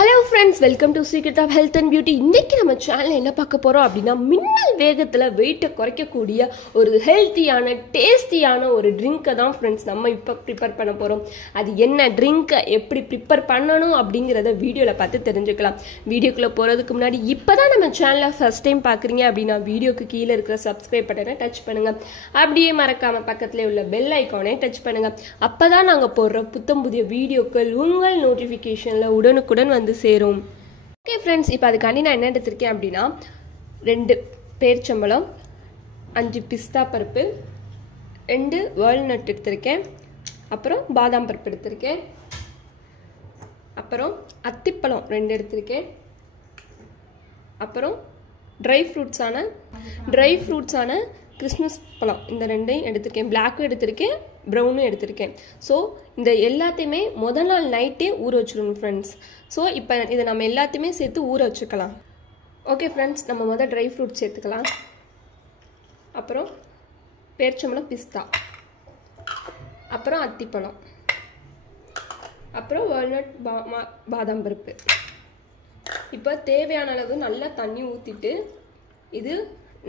Hello friends, welcome to Secret of Health and Beauty. இன்னைக்கு நம்ம சேனல்ல என்ன பார்க்க போறோம் அப்படினா மின்னல் வேகத்துல weight குறைக்க கூடிய ஒரு ஹெல்தியான டேஸ்டியான ஒரு ட்ரிங்க் தான் फ्रेंड्स நம்ம இப்ப prepare பண்ண போறோம். அது என்ன ட்ரிங்க் எப்படி prepare பண்ணனும் அப்படிங்கறத வீடியோல பார்த்து தெரிஞ்சுக்கலாம். வீடியோக்குள்ள போறதுக்கு முன்னாடி இப்பதான் நம்ம சேனலை first time பார்க்கறீங்க அப்படினா வீடியோக்கு கீழ இருக்கிற subscribe பட்டனை டச் பண்ணுங்க. அப்படியே மறக்காம பக்கத்துல உள்ள bell ஐகானை டச் பண்ணுங்க. அப்பதான் நாங்க போடுற புத்தம் புதிய வீடியோக்கள் உங்கள் நோட்டிஃபிகேஷன்ல உடனுக்குடன் வந்து சேரும். ஓகே फ्रेंड्स, இப்போ அதுக்காண்டி நான் என்ன எடுத்துர்க்கேன் அப்படினா 2 பேர்ச்சம்பழம், 5 பிஸ்தா பருப்பு, 2 வால்நட் எடுத்துர்க்கேன், அப்புறம் பாதாம் பருப்பு எடுத்துர்க்கேன், அப்புறம் அத்திப்பழம் 2 எடுத்துர்க்கேன், அப்புறம் ட்ரை ஃப்ரூட்ஸான கிறிஸ்மஸ் பழம் இந்த ரெண்டையும் எடுத்துர்க்கேன். பிளாக்கும் எடுத்துர்க்கேன், ப்ரௌனும் எடுத்துர்க்கேன். ஸோ இந்த எல்லாத்தையுமே முதல் நாள் நைட்டே ஊற வச்சிடணும் ஃப்ரெண்ட்ஸ். ஸோ இப்போ இதை நம்ம எல்லாத்தையுமே சேர்த்து ஊற வச்சுக்கலாம். ஓகே ஃப்ரெண்ட்ஸ், நம்ம முதல் ட்ரை ஃப்ரூட்ஸ் சேர்த்துக்கலாம். அப்புறம் பேர்ச்சம்பழம், பிஸ்தா, அப்புறம் அத்திப்பழம், அப்புறம் வால்நட், பாதாம் பருப்பு. இப்போ தேவையான அளவு நல்லா தண்ணி ஊற்றிட்டு இது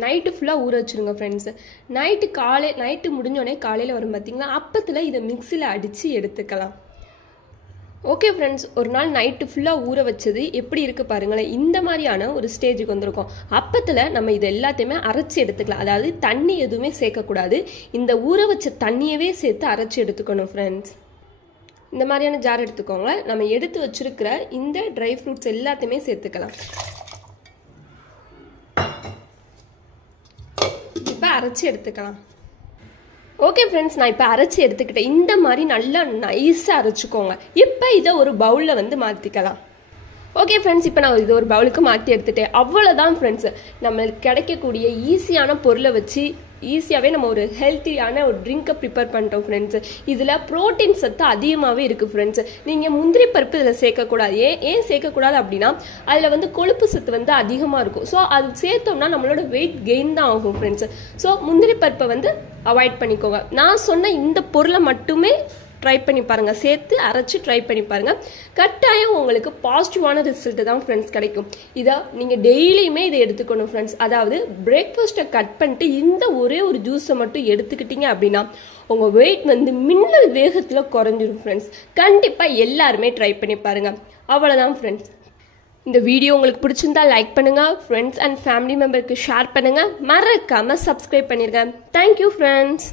நைட்டு ஃபுல்லாக ஊற வச்சுருங்க ஃப்ரெண்ட்ஸ். நைட்டு முடிஞ்சோடனே காலையில் வரும் பார்த்தீங்களா, அப்பத்தில் இதை மிக்சியில் அடித்து எடுத்துக்கலாம். ஓகே ஃப்ரெண்ட்ஸ், ஒரு நாள் நைட்டு ஃபுல்லாக ஊற வச்சது எப்படி இருக்குது பாருங்களேன். இந்த மாதிரியான ஒரு ஸ்டேஜுக்கு வந்திருக்கோம். அப்பத்தில் நம்ம இது எல்லாத்தையுமே அரைச்சி எடுத்துக்கலாம். அதாவது தண்ணி எதுவுமே சேர்க்கக்கூடாது, இந்த ஊற வச்ச தண்ணியவே சேர்த்து அரைச்சி எடுத்துக்கணும் ஃப்ரெண்ட்ஸ். இந்த மாதிரியான ஜார் எடுத்துக்கோங்க. நம்ம எடுத்து வச்சிருக்கிற இந்த ட்ரை ஃப்ரூட்ஸ் எல்லாத்தையுமே சேர்த்துக்கலாம். அரைச்சி எடுத்துக்கலாம். ஓகே ஃப்ரெண்ட்ஸ், நான் இப்போ அரைச்சி எடுத்துக்கிட்டேன். இந்த மாதிரி நல்லா நைஸாக அரைச்சிக்கோங்க. இப்போ இதை ஒரு பவுலில் வந்து மாற்றிக்கலாம். ஓகே ஃப்ரெண்ட்ஸ், இப்போ நான் இது ஒரு பவுலுக்கு மாற்றி எடுத்துட்டேன். அவ்வளோதான் ஃப்ரெண்ட்ஸ், நம்மளுக்கு கிடைக்கக்கூடிய ஈஸியான பொருளை வச்சு ஈஸியாகவே நம்ம ஒரு ஹெல்த்தியான ஒரு ட்ரிங்கை ப்ரிப்பேர் பண்ணிட்டோம் ஃப்ரெண்ட்ஸ். இதில் ப்ரோட்டீன் சத்து அதிகமாகவே இருக்குது ஃப்ரெண்ட்ஸ். நீங்கள் முந்திரி பருப்பு இதில் சேர்க்கக்கூடாது. ஏன் சேர்க்கக்கூடாது அப்படின்னா அதில் வந்து கொழுப்பு சத்து வந்து அதிகமாக இருக்கும். ஸோ அது சேர்த்தோம்னா நம்மளோட வெயிட் கெயின் தான் ஆகும் ஃப்ரெண்ட்ஸ். ஸோ முந்திரி பருப்பை வந்து அவாய்ட் பண்ணிக்கோங்க. நான் சொன்ன இந்த பொருளை மட்டுமே ட்ரை பண்ணி பாருங்கள், சேர்த்து அரைச்சி ட்ரை பண்ணி பாருங்கள். கட்டாயம் உங்களுக்கு பாசிட்டிவான ரிசல்ட் தான் ஃப்ரெண்ட்ஸ் கிடைக்கும். இதை நீங்கள் டெய்லியுமே இதை எடுத்துக்கணும் ஃப்ரெண்ட்ஸ். அதாவது பிரேக்ஃபாஸ்ட்டை கட் பண்ணிட்டு இந்த ஒரே ஒரு ஜூஸை மட்டும் எடுத்துக்கிட்டீங்க அப்படின்னா உங்கள் வெயிட் வந்து மின்னல் வேகத்தில் குறைஞ்சிரும் ஃப்ரெண்ட்ஸ். கண்டிப்பாக எல்லாருமே ட்ரை பண்ணி பாருங்கள். அவ்வளோதான் ஃப்ரெண்ட்ஸ். இந்த வீடியோ உங்களுக்கு பிடிச்சிருந்தா லைக் பண்ணுங்கள், ஃப்ரெண்ட்ஸ் அண்ட் ஃபேமிலி மெம்பருக்கு ஷேர் பண்ணுங்கள், மறக்காமல் சப்ஸ்கிரைப் பண்ணிடுங்க. Thank you friends.